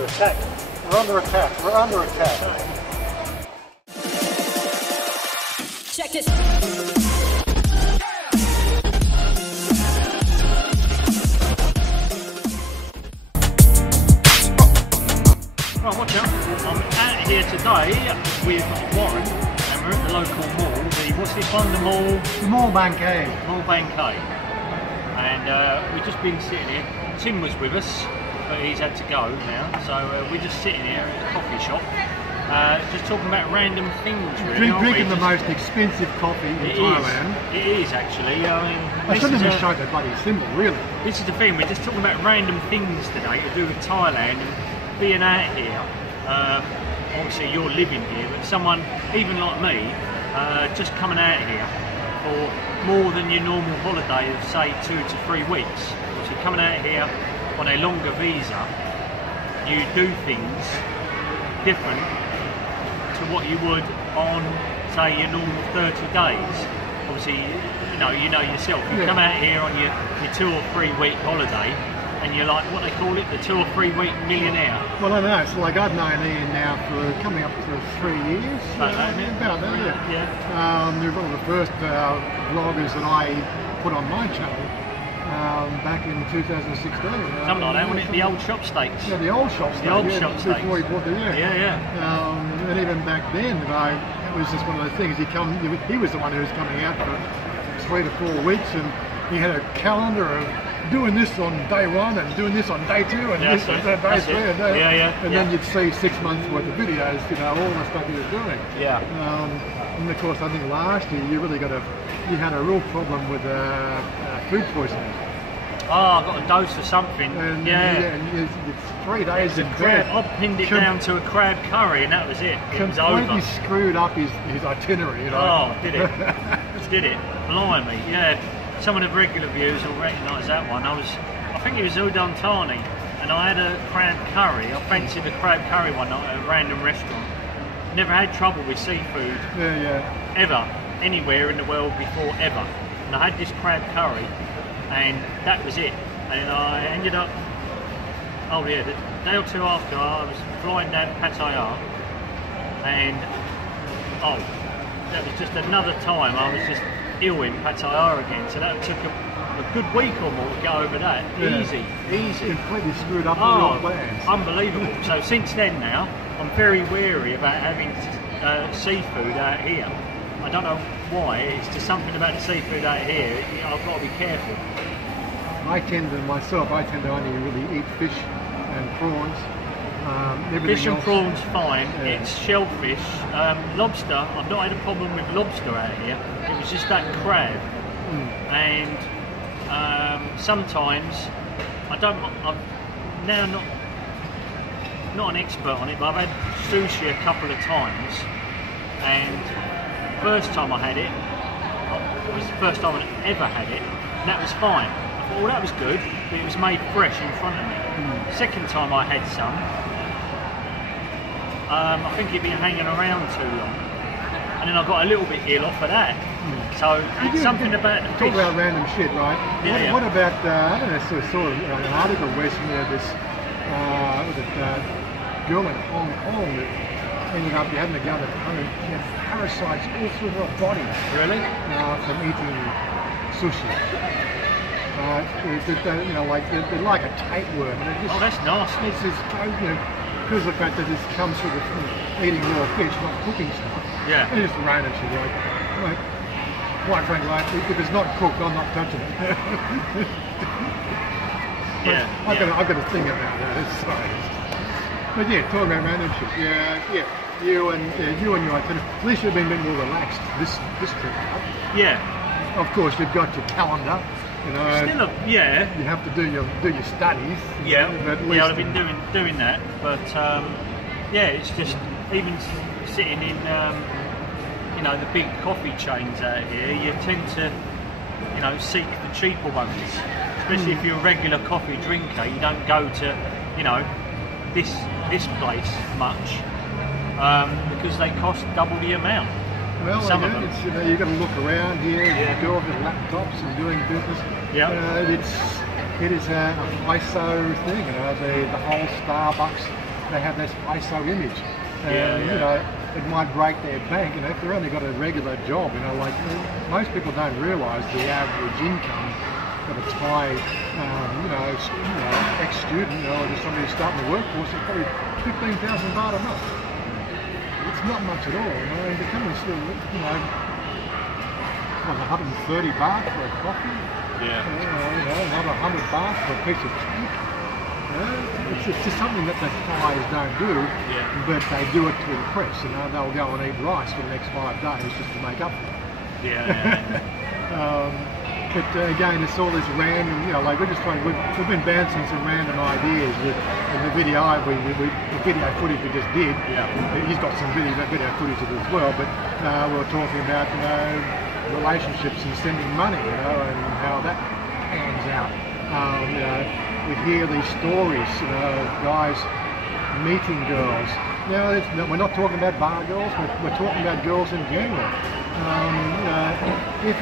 under attack. We're under attack. We're under attack. Check this. Right, watch out. I'm out here today with Warren, and we're at the local mall. What's this one? The Mall Banquet. Mall Banquet. And we've just been sitting here. Tim was with us, but he's had to go now. So we're just sitting here at a coffee shop, just talking about random things. Really, Drinking the most expensive coffee in Thailand. It is actually. I mean, I shouldn't have showed the bloody symbol, really. This is the thing. We're just talking about random things today to do with Thailand and being out here. Obviously, you're living here, but someone even like me, just coming out here for more than your normal holiday of say 2 to 3 weeks. So coming out here on a longer visa, you do things different to what you would on say your normal 30 days. Obviously, you know yourself. You come out here on your 2 or 3 week holiday, and you're like what they call it, the 2 or 3 week millionaire. Well, I know. It's like I've known Ian now for coming up to 3 years. About that, yeah. You're one of the first vloggers that I put on my channel back in 2016. Something like that, wasn't it? The old shop steaks. Yeah, the old shop steaks. The old shop steaks. Before he bought the and even back then, it was just one of those things. He was the one who was coming out for 3 to 4 weeks, and he had a calendar of doing this on day 1 and doing this on day 2 and this on day 3 and then you'd see 6 months worth of videos, all the stuff he was doing. And of course, I think last year you had a real problem with food poisoning. Oh, I got a dose of something. And, and it's 3 days in bed. I pinned it down to a crab curry, and that was it. It was over. Completely screwed up his itinerary. Oh, did it? Did it? Blimey, yeah. Some of the regular viewers will recognise that one. I think it was Udon Thani, and I had a crab curry. I fancied a crab curry one night at a random restaurant. Never had trouble with seafood ever, anywhere in the world before, ever. And I had this crab curry, and that was it. And I ended up, the day or two after, I was flying down to Pattaya, and that was just another time I was just ill in Pattaya again, so that took a good week or more to get over that. Easy. Completely screwed up all your plans. Unbelievable. So since then now, I'm very wary about having seafood out here. I don't know why, it's just something about the seafood out here, I've got to be careful. I tend to only really eat fish and prawns. Fish and prawns fine, it's shellfish. Lobster, I've not had a problem with lobster out here. It was just that crab. And sometimes, I'm now not an expert on it, but I've had sushi a couple of times, and first time I had it was the first time I'd ever had it, and that was fine. I thought, well, that was good, but it was made fresh in front of me. Second time I had some, I think it'd been hanging around too long, and then I got a little bit ill off of that. So it's something about the fish. Talk about random shit, right? What about, I don't know, saw an article recently of this girl in Hong Kong that ended up having to go to she had parasites all through her body. Really? From eating sushi. They're like a tapeworm. That's nasty. It's just, because of the fact that this comes through eating raw fish, not cooking stuff. Yeah. It's just random shit. Quite frankly, if it's not cooked, I'm not touching it. I've got to think about that. But yeah, talking about random shit. Yeah. You and your itinerary. At least you've been a bit more relaxed this trip. Right? Yeah. Of course, you've got your calendar. You have to do your studies. But I've been doing that. But it's just even sitting in the big coffee chains out here. You tend to seek the cheaper ones, especially if you're a regular coffee drinker. You don't go to this place much because they cost double the amount. Well, you've got to look around here. You do all the laptops and doing business. It is a ISO thing. The whole Starbucks they have this ISO image. And, you know, it might break their bank, you know, if they've only got a regular job, you know, like most people don't realise the average income of a Thai, ex-student, you know, or just somebody who's starting the workforce is probably 15,000 baht a month. It's not much at all, you know, and becoming still, you know, 130 baht for a coffee, another 100 baht for a piece of cake. It's just something that the Thais don't do, but they do it to impress. You know, they'll go and eat rice for the next 5 days just to make up for it. But again, it's all this random, you know, like we're just trying. We've been bouncing some random ideas with the video. The video footage we just did. He's got some video footage of it as well. But we were talking about, you know, relationships and sending money, you know, and how that pans out. You know, we hear these stories, you know, of guys meeting girls. Now, we're not talking about bar girls. We're talking about girls in general. If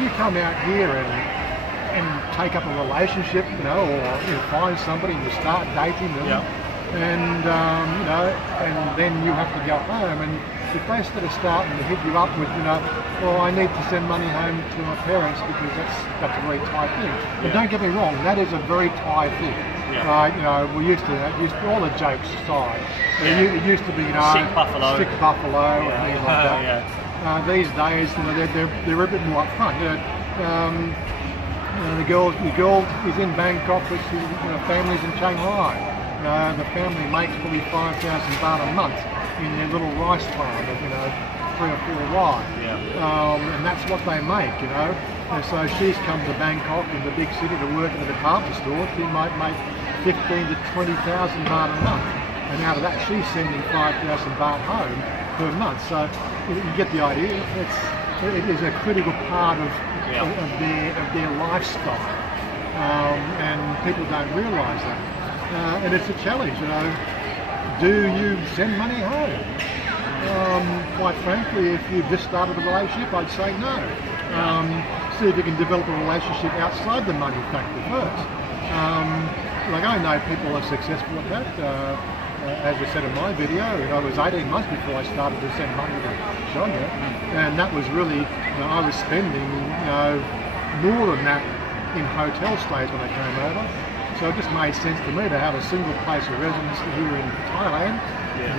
you come out here and take up a relationship, you know, or you find somebody and you start dating them, and you know, and then you have to go home, and if they sort of starting to hit you up with, you know, well, I need to send money home to my parents because that's a very Thai thing. But don't get me wrong, that is a very Thai thing. Right? You know, we used to all the jokes aside. It used to be, you know, sick buffalo and things like that. These days, you know, they're a bit more upfront. The girl is in Bangkok, but family's in Shanghai. The family makes probably 5,000 baht a month in their little rice farm of, you know, 3 or 4 wide. And that's what they make, you know. And so she's come to Bangkok, in the big city, to work in a department store. She might make 15,000 to 20,000 baht a month. And out of that, she's sending 5,000 baht home per month. So you get the idea. It is a critical part of their lifestyle, and people don't realise that. And it's a challenge, you know. Do you send money home? Quite frankly, if you've just started a relationship, I'd say no. See if you can develop a relationship outside the money factor first. Like I know people are successful at that. As I said in my video, I was 18 months before I started to send money to China, and that was really, I was spending, more than that in hotel stays when I came over. So it just made sense to me to have a single place of residence here in Thailand,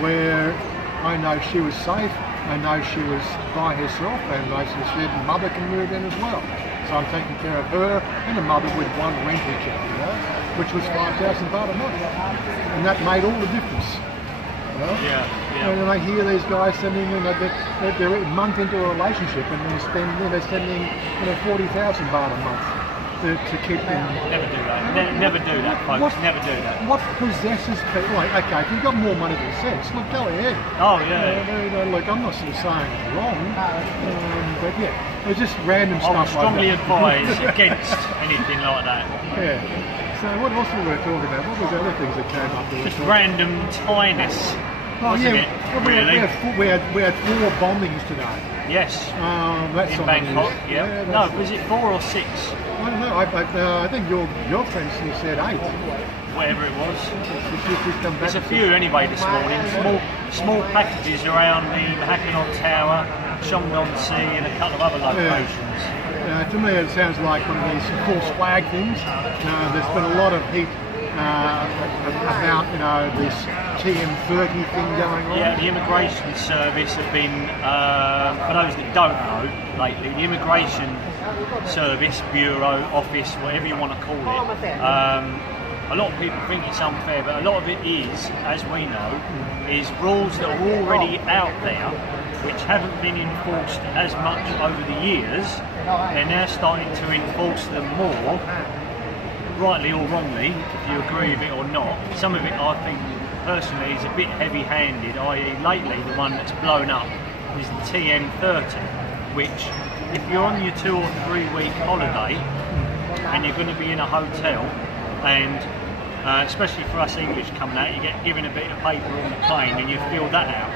where I know she was safe, I know she was by herself, and as I said, mother can move in as well. So I'm taking care of her and a mother with one rental check, which was 5,000 baht a month, and that made all the difference. And I hear these guys sending, they're a month into a relationship, and they're spending 40,000 baht a month to keep them. Never do that. Never do that, folks. Never do that. What possesses people? Like, okay, if you've got more money than sense, look, go ahead. Oh yeah. Look, I'm not saying it's wrong, but it's just random stuff. I would strongly like advise against anything like that. So what else were we talking about? What was the other things that came up? Just random Thainess. We had 4 bombings today. Yes. That's in Bangkok. No, was it 4 or 6? I don't know. I think your friend said 8. Whatever it was. There's a few anyway this morning. Small packages around the Hakanot Tower, Shongdon Sea, and a couple of other locations. To me, it sounds like one of these false flag things. There's been a lot of heat about this TM30 thing going on. Yeah, the immigration service have been, for those that don't know lately, the immigration service, bureau, office, whatever you want to call it, a lot of people think it's unfair, but a lot of it is, as we know, is rules that are already out there which haven't been enforced as much over the years. They're now starting to enforce them more, rightly or wrongly, if you agree with it or not. Some of it, I think, personally, is a bit heavy-handed, i.e. lately the one that's blown up is the TM30, which, if you're on your 2 or 3 week holiday and you're going to be in a hotel, and especially for us English coming out, you get given a bit of paper on the plane and you fill that out,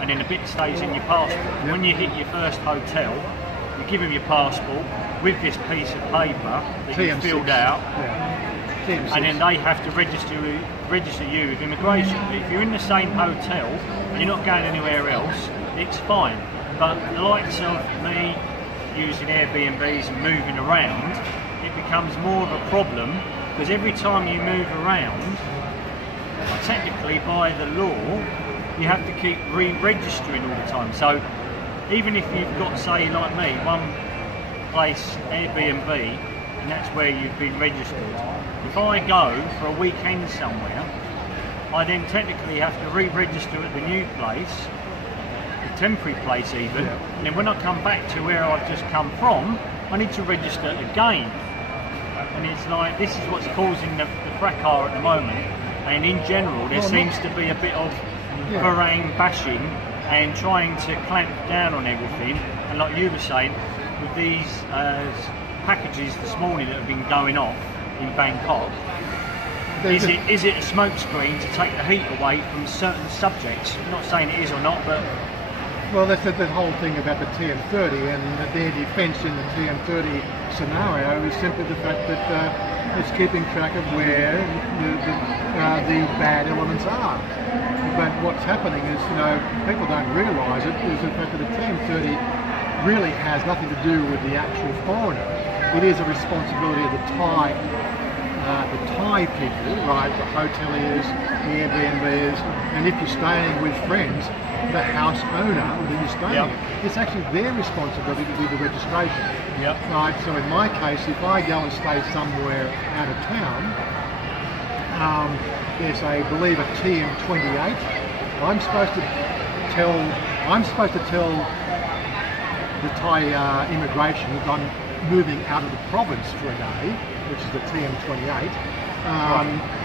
and then a bit stays in your passport. When you hit your first hotel, you give them your passport with this piece of paper that you filled out, TM6. and then they have to register you with immigration. If you're in the same hotel and you're not going anywhere else, it's fine. But the likes of me using Airbnbs and moving around, it becomes more of a problem because every time you move around, technically by the law, you have to keep re-registering all the time. So even if you've got, say, like me, one place, Airbnb, and that's where you've been registered, if I go for a weekend somewhere, I then technically have to re-register at the new place, the temporary place even, and then when I come back to where I've just come from, I need to register again. And it's like, this is what's causing the fracas at the moment. And in general, there seems to be a bit of harangue bashing and trying to clamp down on everything. And like you were saying, with these packages this morning that have been going off in Bangkok, is it a smokescreen to take the heat away from certain subjects? I'm not saying it is or not, but... Well, that's the whole thing about the TM30, and their defence in the TM30 scenario is simply the fact that it's keeping track of where the bad elements are. But what's happening is, people don't realise it, is the fact that the TM30 really has nothing to do with the actual foreigner. It is a responsibility of the Thai people, right, the hoteliers, the Airbnbs, and if you're staying with friends, the house owner that you're staying at. It's actually their responsibility to do the registration. Right, so in my case, if I go and stay somewhere out of town, there's I believe a TM28. I'm supposed to tell the Thai immigration that I'm moving out of the province for a day, which is the TM28.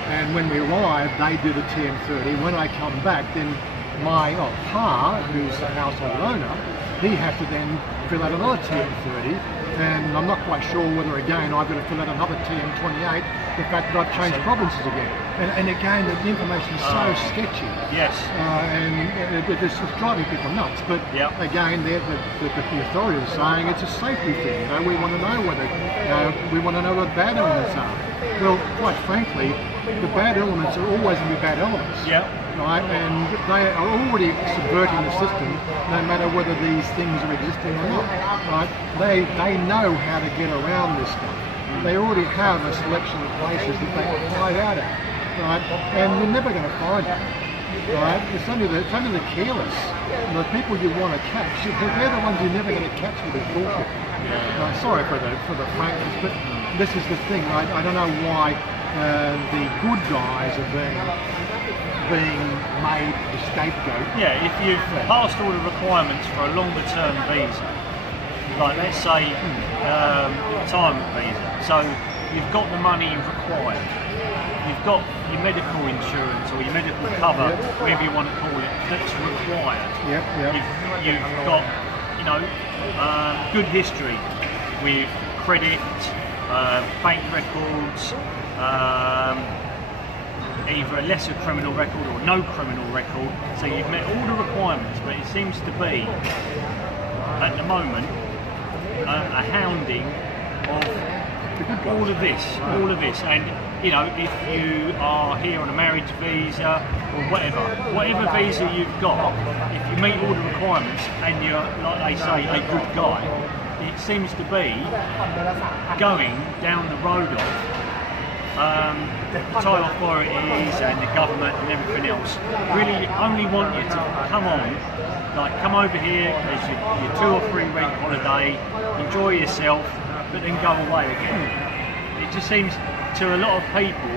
And when we arrive, they do the TM30. When I come back, then my Pa, who's the household owner, he has to then fill out another TM30, and I'm not quite sure whether again I've got to fill out another TM28, the fact that I've changed provinces again. And again, the information is so sketchy. Yes. And it's just driving people nuts. But again, the authorities are saying it's a safety thing. We want to know whether we want to know what bad elements are. Well, quite frankly, the bad elements are always going to be bad elements. Right, and they are already subverting the system, no matter whether these things are existing or not. Right, they know how to get around this stuff. They already have a selection of places that they can hide out at. Right, and you're never going to find it. Right, it's only the careless, the people you want to catch. They're the ones you're never going to catch with this bullshit. Sorry for the frankness, but this is the thing. I don't know why the good guys are being made the scapegoat. Yeah, if you've passed all the requirements for a longer term visa, like let's say retirement visa, so you've got the money required, you've got your medical insurance or your medical cover, whatever you want to call it, that's required. You've got, good history with credit, bank records, either a lesser criminal record or no criminal record, so you've met all the requirements, but it seems to be, at the moment, a hounding of all of this, and if you are here on a marriage visa or whatever visa you've got, if you meet all the requirements and you're, like they say, a good guy, it seems to be going down the road of the Thai authorities and the government and everything else really only want you to come over here as your 2 or 3 week holiday, enjoy yourself, but then go away again. It just seems to a lot of people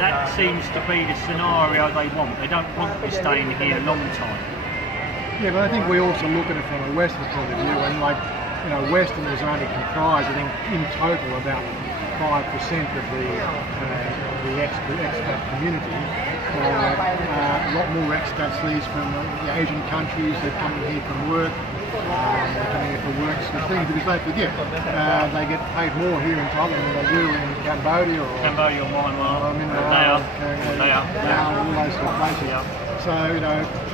that seems to be the scenario they want. They don't want you staying here a long time. Yeah, but I think we also look at it from a Western point of view, and Westerners only comprise, I think, in total about 5% of the expat community. A lot more expats leave from the Asian countries. They're coming here from work. They're coming here for work things, because don't forget, they get paid more here in Thailand than they do in Cambodia or Myanmar. They are all those sort of places. So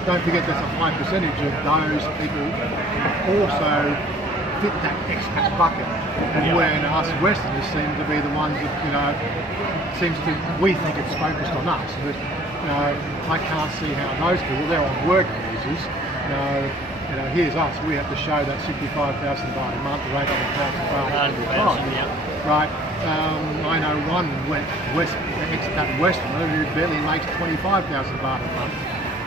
don't forget there's a high percentage of those people also fit that expat bucket. and when us Westerners seem to be the ones that, we think it's focused on us, but I can't see how those people, they're on work visas, here's us, we have to show that 65,000 baht a month or 800,000 baht a year. Right? I know one expat Westerner who barely makes 25,000 baht a month,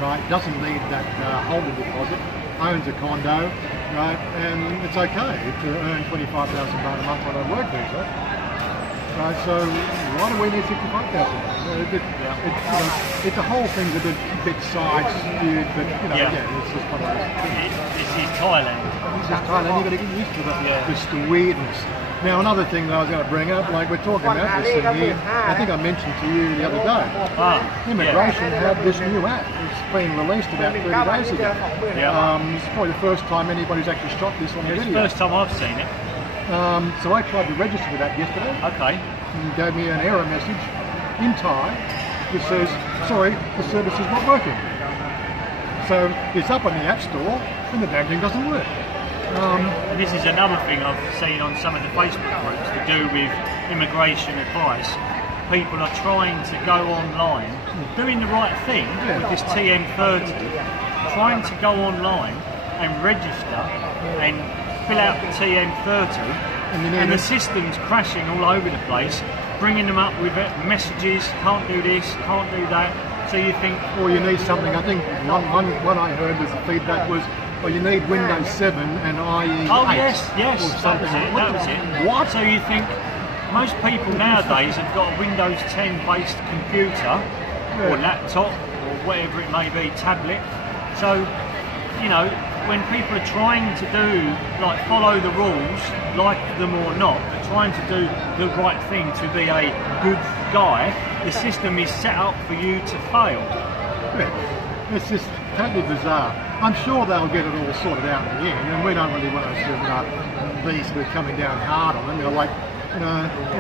right? Doesn't need that holder deposit, owns a condo, right? And it's okay to earn 25,000 baht a month on a work visa. Right, so why do we need 65,000? The whole thing's a bit side skewed, but again, it's just one of those things. This is Thailand. This is Thailand. You've got to get used to the weirdness. Now, another thing that I was going to bring up, like we're talking about this thing here, I think I mentioned to you the other day. Immigration had this new app. It's been released about 30 days ago. It's probably the first time anybody's actually shot this on the video. It's the first time I've seen it. So I tried to register for that yesterday. Okay. And gave me an error message in Thai that says, sorry, the service is not working. So it's up on the App Store and the damn thing doesn't work. And this is another thing I've seen on some of the Facebook groups to do with immigration advice. People are trying to go online, doing the right thing with this TM30, trying to go online and register and fill out the TM30, and the system's crashing all over the place, bringing them up with messages, can't do this, can't do that. So you think, or you need something. I think one I heard was the feedback was, well, you need Windows 7 and IE 8. Oh yes, that was it. What? So you think most people nowadays have got a Windows 10 based computer or laptop or whatever it may be, tablet. So when people are trying to do, like, follow the rules, like them or not, but trying to do the right thing to be a good guy, the system is set up for you to fail. It's just totally bizarre. I'm sure they'll get it all sorted out in the end, and we don't really want to be sort of coming down hard on them.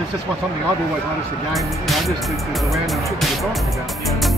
It's just something I've always noticed again, just the random shit that you're talking about.